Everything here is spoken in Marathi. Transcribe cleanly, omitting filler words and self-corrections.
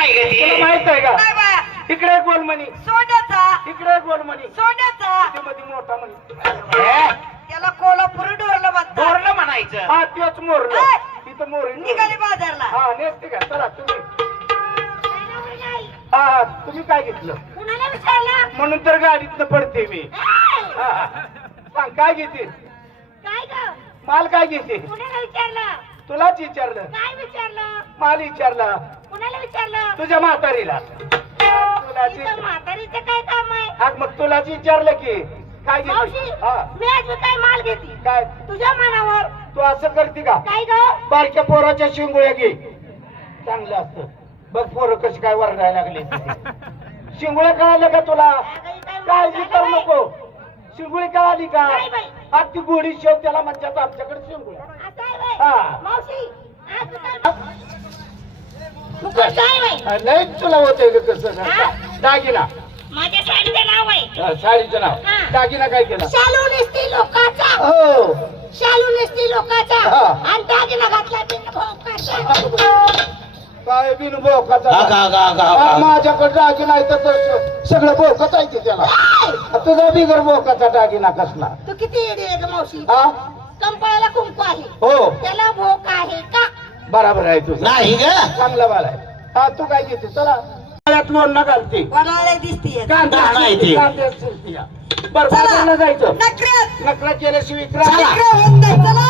नाही ग तुला ती माहित आहे का काय बाया इकडे गोलमणी सोन्याचा इकडे गोलमणी सोन्याचा ते मध्ये मोठा मणी त्याला कोल्हापूर डोरलं म्हणतात बोरलं म्हणायचं हा तेच मोरलं तिथं मोर निघाली बाजारला हा नेसते का चला तुम्ही हा तुम्ही काय घेतलं कुणाला विचारला म्हणून तर गाडीतनं पडते मी हा. सांग काय घेते काय ग माल काय घेते कुणाला विचारलं तुलाच विचारलं काय विचारलं माल विचारला कुणाला विचारलं तुझ्या म्हातारीला तुलाच इथं म्हातारीचं काय काम आहे हा मग तुलाच विचारलं की काय मावशी घेते हा मी आज काय माल घेते काय तुझ्या मनावर तू असं करते का काय ग बारक्या पोराच्या शिंगोळ्या घे चांगलं असतं बघ पोरं कशी काय वरडायला लागले शिंगोळ्या कळाल्या का तुला काळजी करू नको शिंगोळी कळाली का नाही बाई. आज ती गोडी शेव त्याला म्हणतात आमच्याकडे शिंगोळ्या असं आहे बाई. हा. मावशी आज काय तू कसं आहे बाई लय तुला होतंय ग कसं हा? दागिना माझ्या साडीचं नाव आहे साडीचं नाव हा. दागिना काय केला शालू नेसती लोकाचा हो शालू नेसती लोकाचा हा. आणि दागिना घातला बिन भोकाचा काय बिन बोकाचा अगं. माझ्याकडे दागिना आहे तर सगळं बोकच आहे की त्याला तुझा बिगर बोकाचा दागिना कसला तू किती येडी आहे ग मावशी हा कंपाळाला कुंकू आहे हो त्याला भोक आहे का बराबर आहे तुझं नाही ग चांगला बाल आहे हा तू काय घेते चला गळ्यात लोणनं घालते वडाळे दिसतीये गाणं आहे ते. बरं चला. जायचं नखऱ्यात नकरा केल्याशिवाय नखरे होत नाही. चला